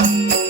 Música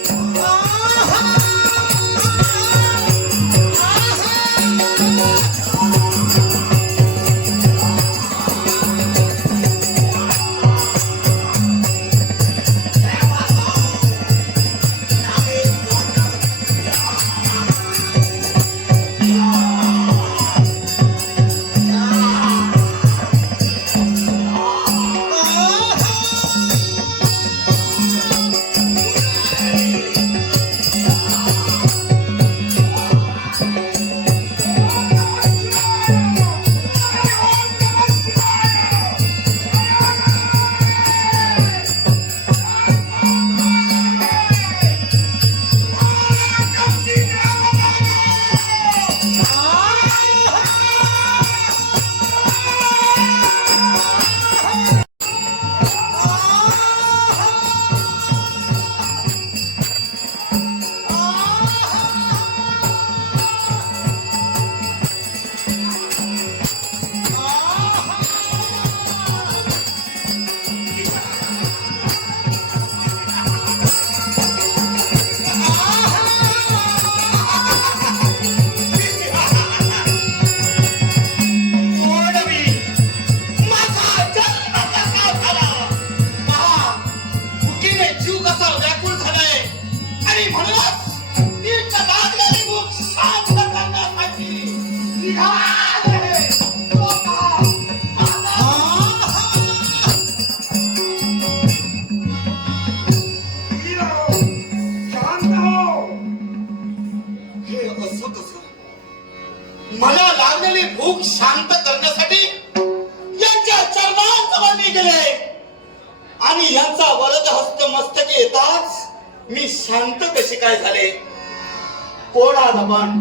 are the one.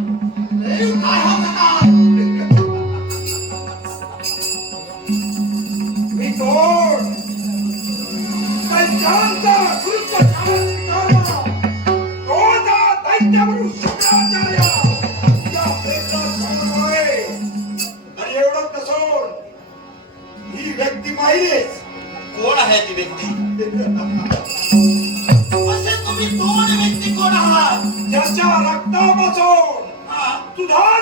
I have enough. Before. But Janta, Krishna, Janta, Goda, Taitavru, Shukracharya. व्यक्ती पाहिजेच कोण आहे ती व्यक्ती to the.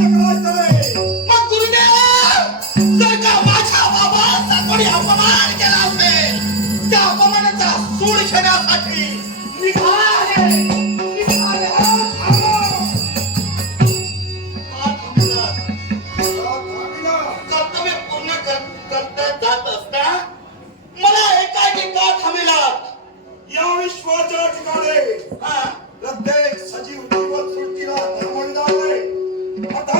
Thank. Yeah.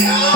Yeah.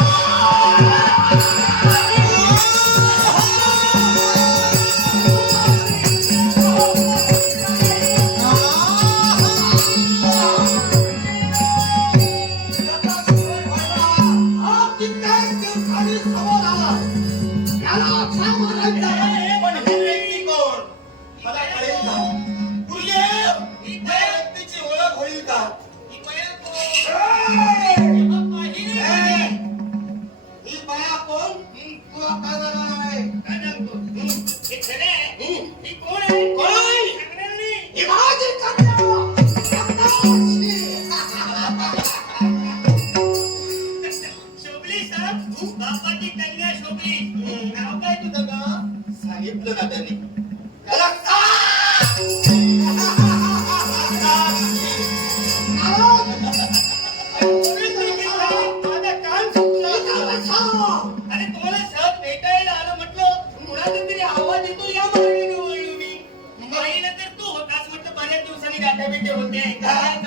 everything God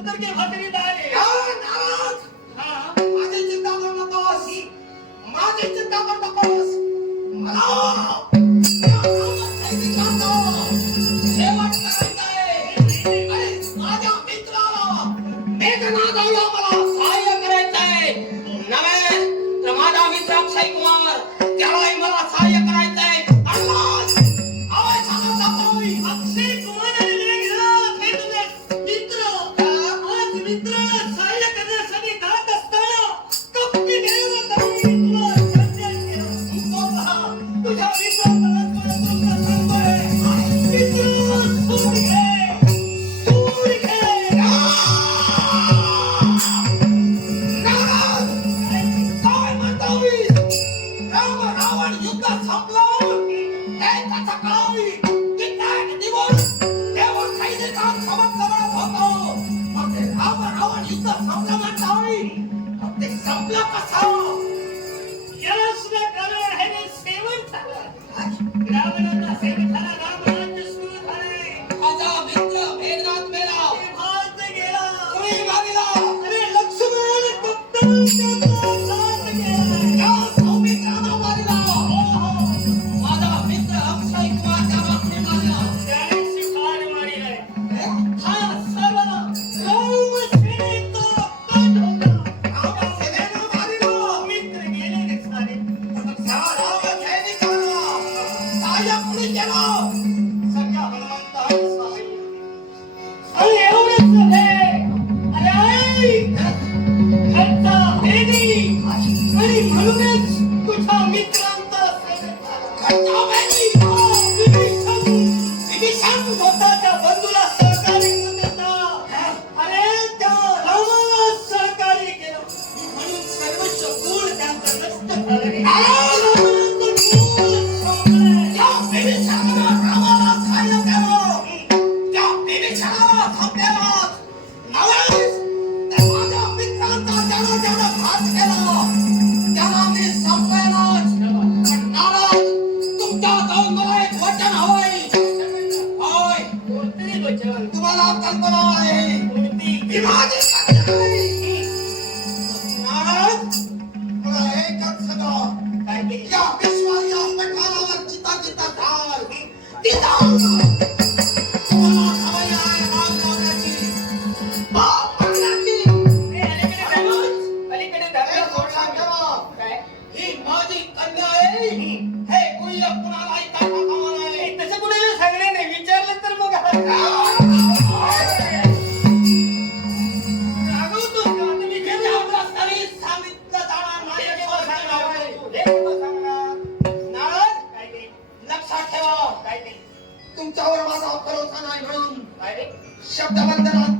Shankar के भजनी डाले नाराज माझी चिंता करू नकोस माझी चिंता करू नकोस मला! ಚಿತ್ರ ಸಾಯ सावळी. ते संपलं कसं यशने करण हे सेवन झालं. रावणाला सेवन झाला. ¡Aleluya! शब्दबंधन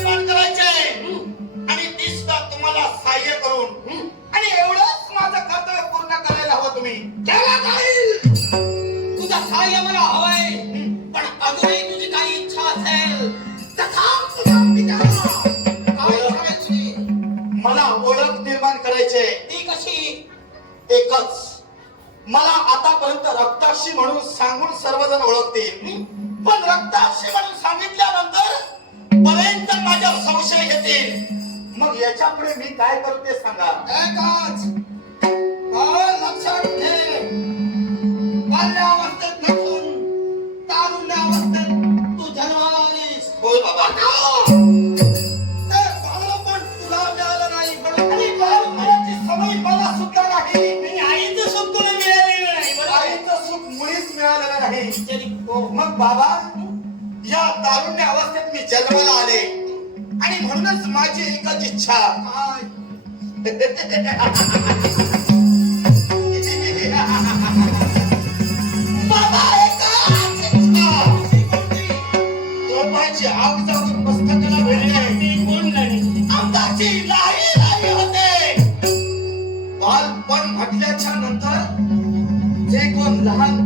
रक्ताशी म्हणून सांगून सर्वजण ओळखतील. पण रक्ताशी म्हणून सांगितल्यानंतर पर्यंत माझ्यावर संशय घेतील मग याच्यापुढे मी काय करते सांगा. एकाच. लक्षात घे. बाल्यावस्थेत नसून तारुण्यावस्थेत तू जन्माला आलीस बोल हो, बाबा हो. करणार आहे हो, मग बाबा या तारुण्य अवस्थेत मी जन्माला आले. आणि म्हणूनच माझी एकच इच्छा. बाबा आग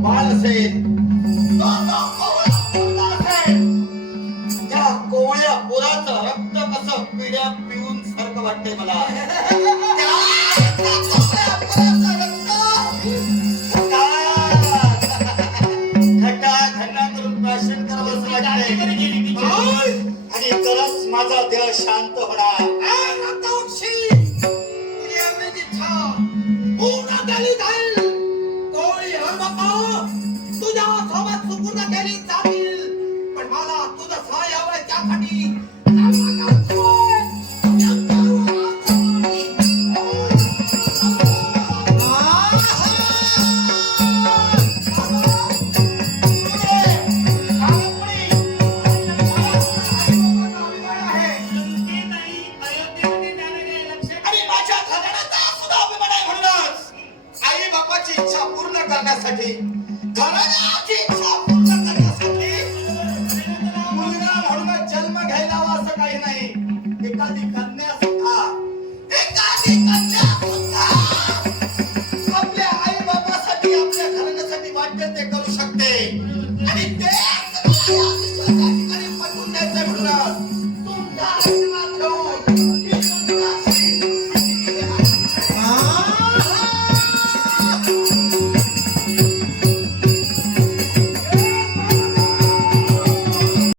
बालसेन. त्या कोवळ्या पुराचं रक्त कसं पिढ्या पिऊन सारखं वाटतंय मला. काही नाही एखादी कला